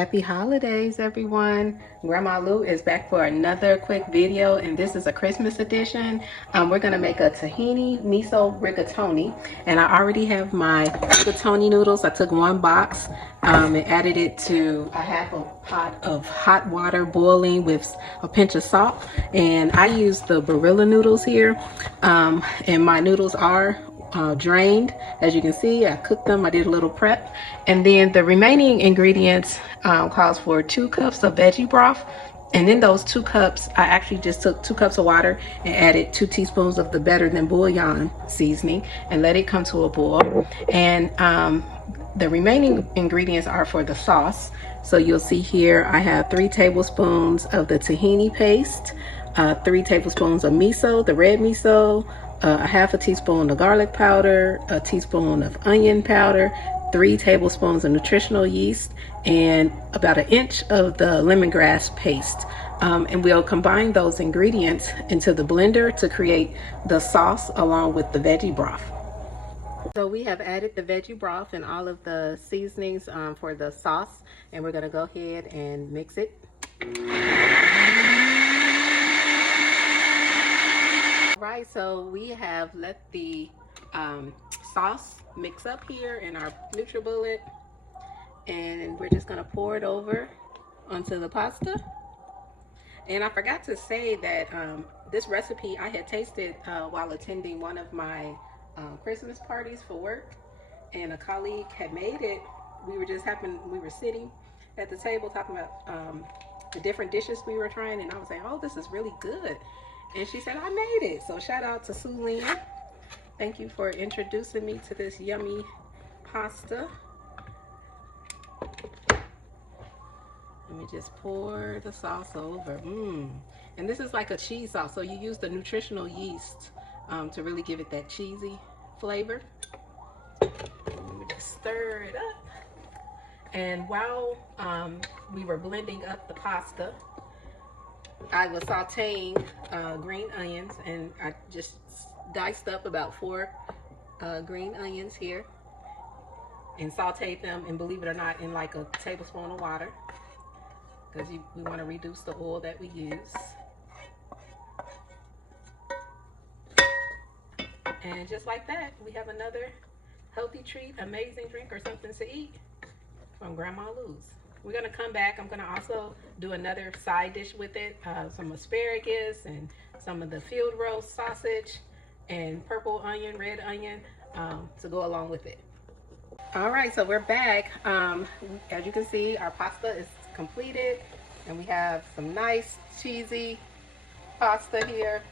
Happy holidays, everyone. Grandma Lou is back for another quick video, and this is a Christmas edition. We're going to make a tahini miso rigatoni, and I already have my rigatoni noodles. I took one box and added it to a half a pot of hot water boiling with a pinch of salt, and I use the Barilla noodles here, and my noodles are drained. As you can see, I cooked them. I did a little prep, and then the remaining ingredients calls for 2 cups of veggie broth. And in those 2 cups, I actually just took 2 cups of water and added 2 teaspoons of the Better Than Bouillon seasoning and let it come to a boil. And the remaining ingredients are for the sauce. So you'll see here I have 3 tablespoons of the tahini paste, 3 tablespoons of miso, the red miso, a half a teaspoon of garlic powder, a teaspoon of onion powder, 3 tablespoons of nutritional yeast, and about 1 inch of the lemongrass paste. And we'll combine those ingredients into the blender to create the sauce along with the veggie broth. So we have added the veggie broth and all of the seasonings for the sauce, and we're going to go ahead and mix it. Right, so we have let the sauce mix up here in our NutriBullet, and we're just going to pour it over onto the pasta. And I forgot to say that this recipe I had tasted while attending one of my Christmas parties for work, and a colleague had made it. We were sitting at the table talking about the different dishes we were trying, and I was like, oh, this is really good. And she said, I made it. So shout out to Sue Lynn. Thank you for introducing me to this yummy pasta. Let me just pour the sauce over. And this is like a cheese sauce. So you use the nutritional yeast to really give it that cheesy flavor. Let me just stir it up. And while we were blending up the pasta, I was sauteing green onions, and I just diced up about 4 green onions here and sauteed them, and believe it or not, in like a tablespoon of water, because we want to reduce the oil that we use. And just like that, we have another healthy treat, amazing drink, or something to eat from Grandma Lou's. We're going to come back. I'm going to also do another side dish with it, some asparagus and some of the field roast sausage and purple onion, red onion to go along with it. All right, so we're back. As you can see, our pasta is completed, and we have some nice cheesy pasta here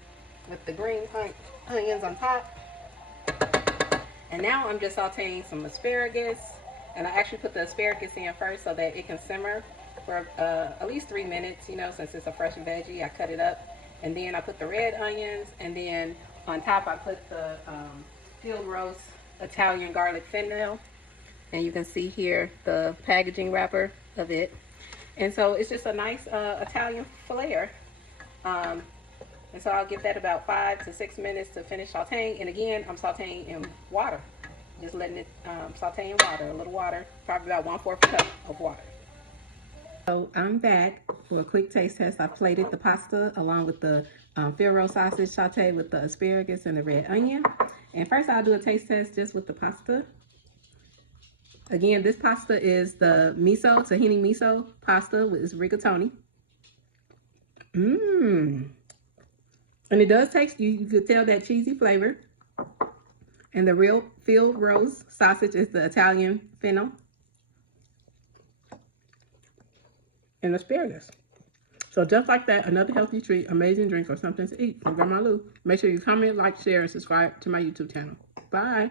with the green onions on top. And now I'm just sauteing some asparagus. And I actually put the asparagus in first so that it can simmer for at least 3 minutes, you know, since it's a fresh veggie. I cut it up, and then I put the red onions, and then on top I put the field roast Italian garlic fennel. And you can see here the packaging wrapper of it. And so it's just a nice Italian flair. And so I'll give that about 5 to 6 minutes to finish sauteing. And again, I'm sauteing in water. Just letting it saute in water, a little water, probably about 1/4 cup of water. So I'm back for a quick taste test. I plated the pasta along with the field roast sausage sauteed with the asparagus and the red onion. And first I'll do a taste test just with the pasta. Again, this pasta is the miso, tahini miso pasta with rigatoni. And it does taste, you could tell that cheesy flavor. And the real field roast sausage is the Italian fennel and asparagus. So just like that, another healthy treat, amazing drink, or something to eat from Grandma Lou. Make sure you comment, like, share, and subscribe to my YouTube channel. Bye.